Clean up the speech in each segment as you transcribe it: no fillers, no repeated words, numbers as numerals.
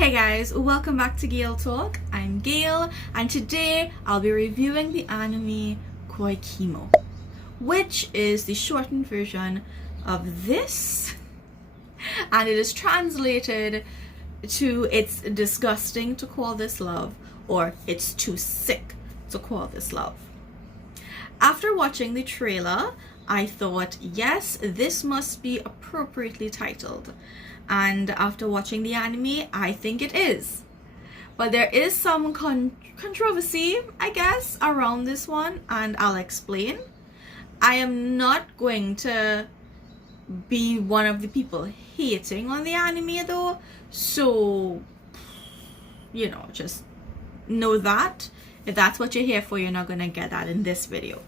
Hey guys, welcome back to Gail Talk. I'm Gail, and today I'll be reviewing the anime Koikimo, which is the shortened version of this, and it is translated to "It's disgusting to call this love" or "It's too sick to call this love." After watching the trailer, I thought, yes, this must be appropriately titled. And after watching the anime, I think it is. But there is some controversy, I guess, around this one, and I'll explain. I am not going to be one of the people hating on the anime though, so, just know that. If that's what you're here for, you're not going to get that in this video.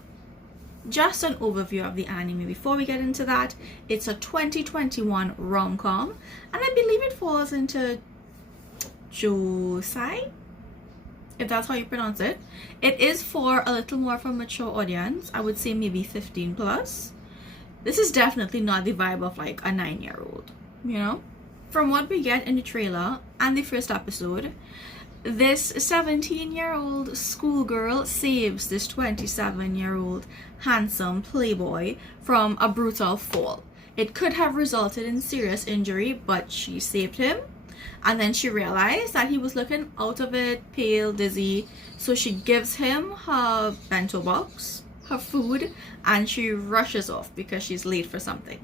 Just an overview of the anime before we get into that. It's a 2021 rom-com, and I believe it falls into Josei, if that's how you pronounce it. It is for a little more of a mature audience. I would say maybe 15 plus. This is definitely not the vibe of like a 9-year-old, From what we get in the trailer and the first episode, this 17-year-old schoolgirl saves this 27-year-old handsome playboy from a brutal fall. It could have resulted in serious injury, but she saved him. And then she realized that he was looking out of it, pale, dizzy. So she gives him her bento box, her food, and she rushes off because she's late for something.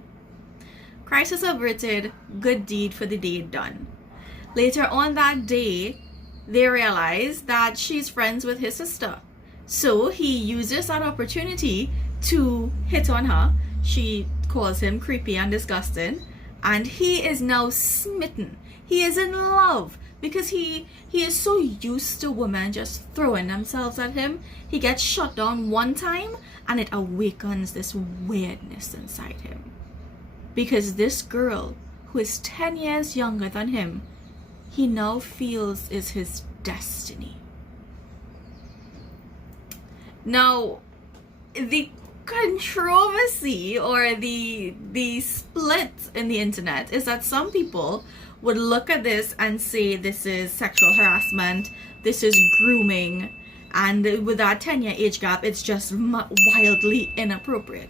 Crisis averted, good deed for the day done. Later on that day, they realize that she's friends with his sister. So he uses that opportunity to hit on her. She calls him creepy and disgusting. And he is now smitten. He is in love because he is so used to women just throwing themselves at him. He gets shot down one time and it awakens this weirdness inside him. Because this girl, who is 10 years younger than him, he now feels is his destiny. Now, the controversy or the split in the internet is that some people would look at this and say this is sexual harassment, this is grooming, and with that 10-year age gap, it's just wildly inappropriate.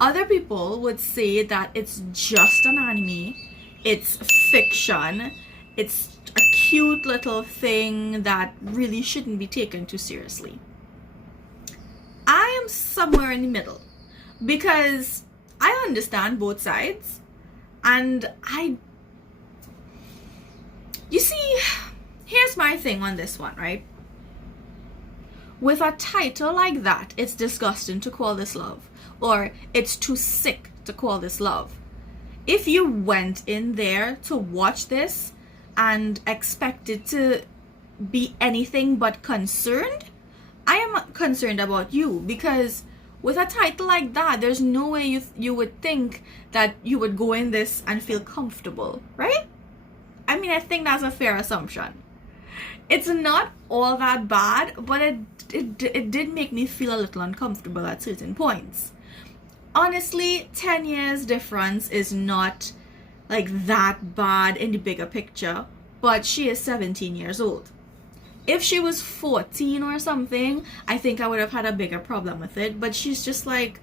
Other people would say that it's just an anime, it's fiction, it's a cute little thing that really shouldn't be taken too seriously. I am somewhere in the middle because I understand both sides, and you see, here's my thing on this one, right? With a title like that, it's disgusting to call this love, or it's too sick to call this love. If you went in there to watch this and expected to be anything but concerned, I am concerned about you, because with a title like that, there's no way you would think that you would go in this and feel comfortable, right? I mean, I think that's a fair assumption. It's not all that bad, but it did make me feel a little uncomfortable at certain points. Honestly, 10 years difference is not like that bad in the bigger picture, but she is 17 years old. If she was 14 or something, I think I would have had a bigger problem with it, but she's just like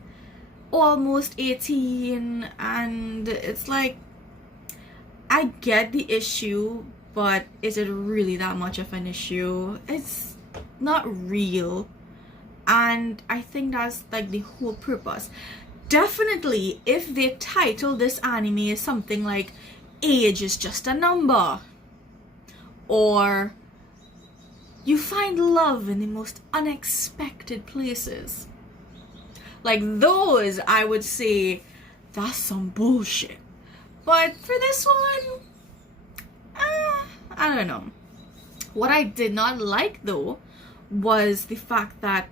almost 18, and it's like, I get the issue, but is it really that much of an issue? It's not real, and I think that's like the whole purpose. Definitely, if they title this anime as something like age is just a number, or you find love in the most unexpected places, like those, I would say that's some bullshit. But for this one, I don't know. What I did not like though was the fact that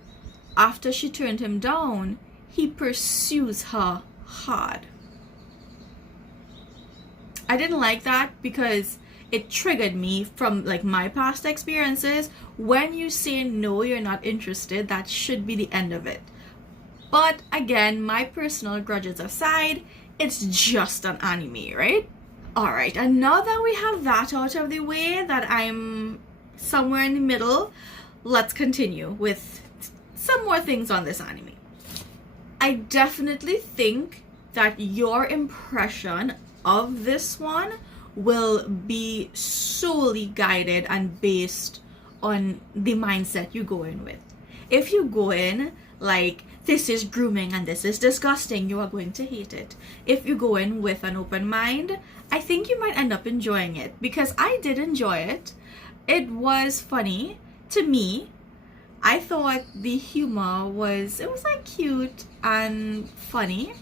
after she turned him down, he pursues her hard. I didn't like that because it triggered me from like my past experiences. When you say no, you're not interested, that should be the end of it. But again, my personal grudges aside, it's just an anime, right? Alright, and now that we have that out of the way, that I'm somewhere in the middle, let's continue with some more things on this anime. I definitely think that your impression of this one will be solely guided and based on the mindset you go in with. If you go in like, this is grooming and this is disgusting, you are going to hate it. If you go in with an open mind, I think you might end up enjoying it, because I did enjoy it. It was funny to me. I thought the humor was like cute and funny.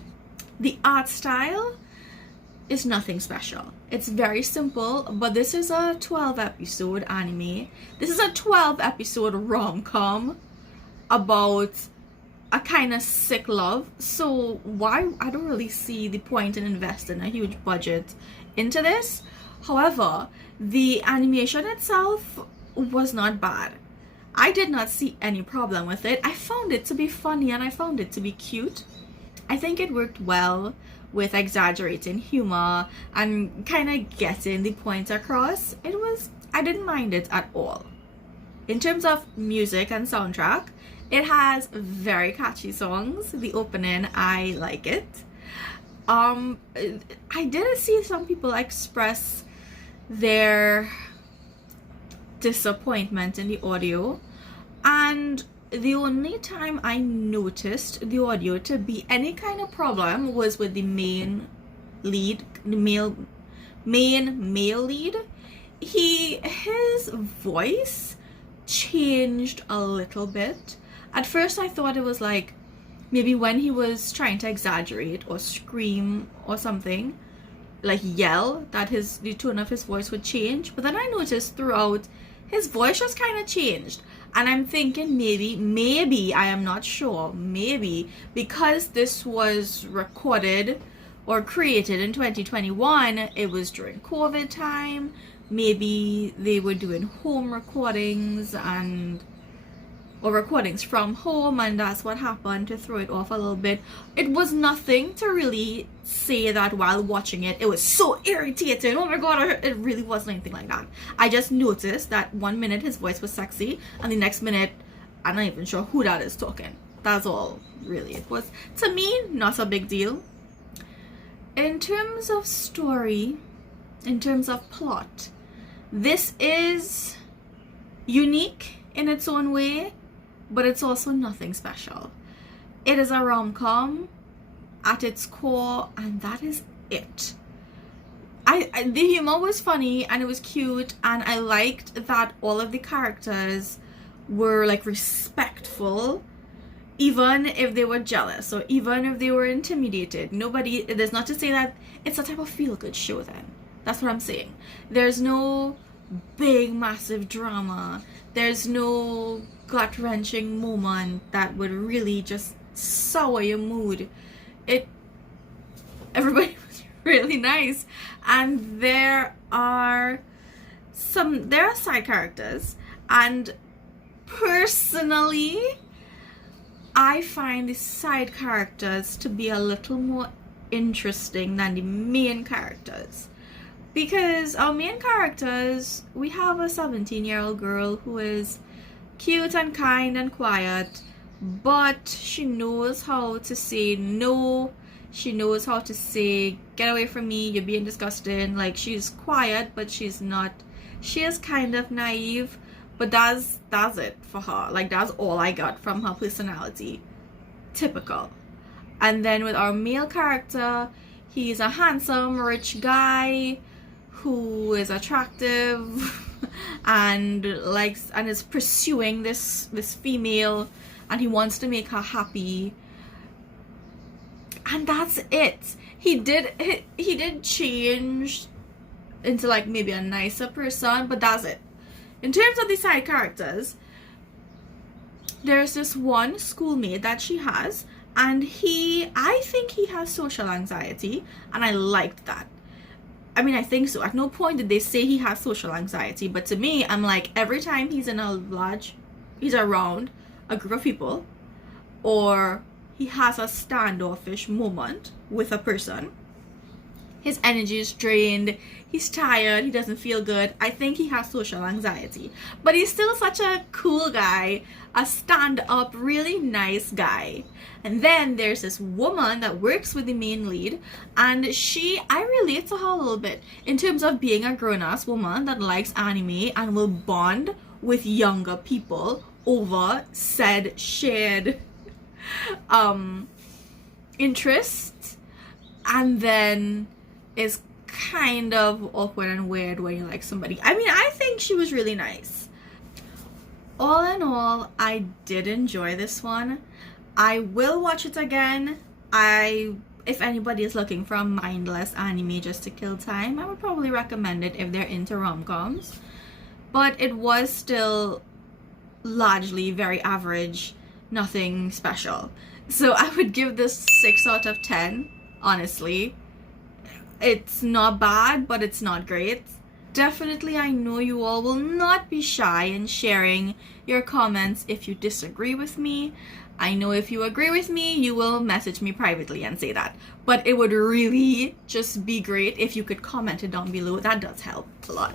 The art style is nothing special. It's very simple, but this is a 12 episode anime. This is a 12 episode rom-com about a kind of sick love. So why, I don't really see the point in investing a huge budget into this. However, the animation itself was not bad. I did not see any problem with it. I found it to be funny and I found it to be cute. I think it worked well with exaggerating humor and kind of getting the point across. I didn't mind it at all. In terms of music and soundtrack, it has very catchy songs. The opening, I like it. I did see some people express their disappointment in the audio, and the only time I noticed the audio to be any kind of problem was with the main lead, the main male lead. His voice changed a little bit. At first I thought it was like maybe when he was trying to exaggerate or scream or something, like yell, that the tone of his voice would change. But then I noticed throughout his voice just kind of changed. And I'm thinking maybe, I am not sure, maybe because this was recorded or created in 2021, it was during COVID time. Maybe they were doing home recordings or recordings from home, and that's what happened to throw it off a little bit. It was nothing to really say that while watching it, it was so irritating. Oh my god, it really wasn't anything like that. I just noticed that 1 minute his voice was sexy, and the next minute, I'm not even sure who that is talking. That's all, really. It was, to me, not a big deal. In terms of story, in terms of plot, this is unique in its own way, but it's also nothing special. It is a rom-com at its core, and that is it. The humor was funny and it was cute, and I liked that all of the characters were like respectful, even if they were jealous or even if they were intimidated. There's not to say that it's a type of feel-good show then. That's what I'm saying. There's no big massive drama. There's no gut-wrenching moment that would really just sour your mood. Everybody was really nice, and there are side characters, and personally I find the side characters to be a little more interesting than the main characters. Because our main characters, we have a 17-year-old girl who is cute and kind and quiet, but she knows how to say no. She knows how to say, get away from me, you're being disgusting. Like, she's quiet, but she is kind of naive, but that's it for her. Like, that's all I got from her personality. Typical. And then with our male character, he's a handsome, rich guy who is attractive and is pursuing this female, and he wants to make her happy, and that's it. He did change into like maybe a nicer person, but that's it. In terms of the side characters, there's this one schoolmate that she has, and I think he has social anxiety, and I liked that. I mean, I think so. At no point did they say he has social anxiety, but to me, I'm like, every time he's around a group of people, or he has a standoffish moment with a person, His energy is drained. He's tired. He doesn't feel good. I think he has social anxiety. But he's still such a cool guy, a stand-up, really nice guy. And then there's this woman that works with the main lead, and I relate to her a little bit in terms of being a grown-ass woman that likes anime and will bond with younger people over said shared interests, and then is kind of awkward and weird when you like somebody. I mean, I think she was really nice. All in all, I did enjoy this one. I will watch it again. If anybody is looking for a mindless anime just to kill time, I would probably recommend it if they're into rom-coms. But it was still largely very average, nothing special. So I would give this 6 out of 10, honestly. It's not bad, but it's not great. Definitely, I know you all will not be shy in sharing your comments if you disagree with me. I know if you agree with me, you will message me privately and say that. But it would really just be great if you could comment it down below. That does help a lot.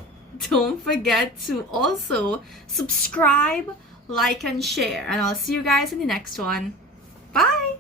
Don't forget to also subscribe, like, and share. And I'll see you guys in the next one. Bye!